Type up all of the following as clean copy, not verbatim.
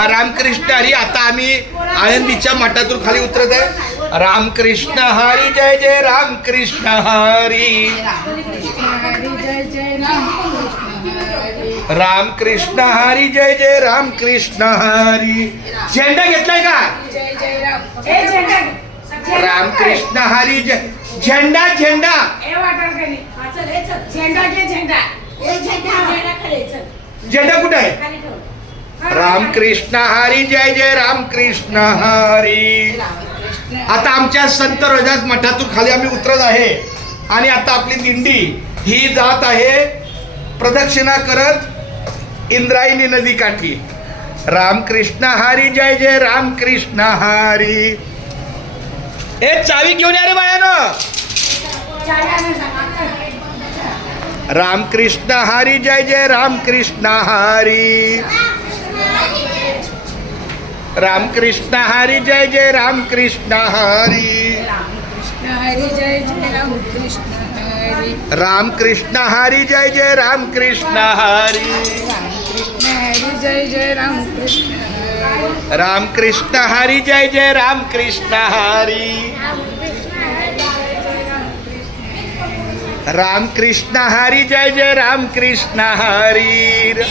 रामकृष्ण हरी. आता आम्ही आळंदीच्या मठातून खाली उतरत आहे. रामकृष्ण हरी जय जय रामकृष्ण हरी. रामकृष्ण हरी जय जय रामकृष्ण हरी. झेंडा घेतलाय का? रामकृष्ण हरी जय. झेंडा झेंडा झेंडा कुठे आहे? रामकृष्ण हरी जय जय रामकृष्ण हरी. आता आमच्या संत रोहिदास मठातून खाली आम्ही उतरत आहे आणि आता आपली दिंडी ही जात आहे प्रदक्षिणा करत इंद्रायणी नदी काठी. रामकृष्ण हरी जय जय रामकृष्ण हरी. ए चावी घेऊन या रे बायानो. रामकृष्ण हरी जय जय रामकृष्ण हरी. रामकृष्ण हरी जय जय रामकृष्ण हरी. रामकृष्ण हरी जय जय रामकृष्ण हरी. रामकृष्ण हरी जय जय रामकृष्ण हरी. रामकृष्ण हरी जय जय रामकृष्ण हरी.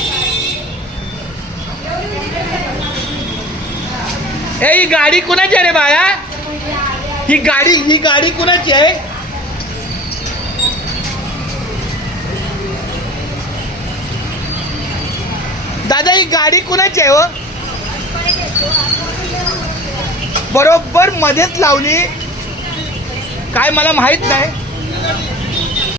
ही गाडी कुणाची आहे रे बाया? ही गाडी कुणाची आहे? दादा ही गाडी कुणाची आहे हो? बरोबर मध्येच लावली काय मला माहित नाही.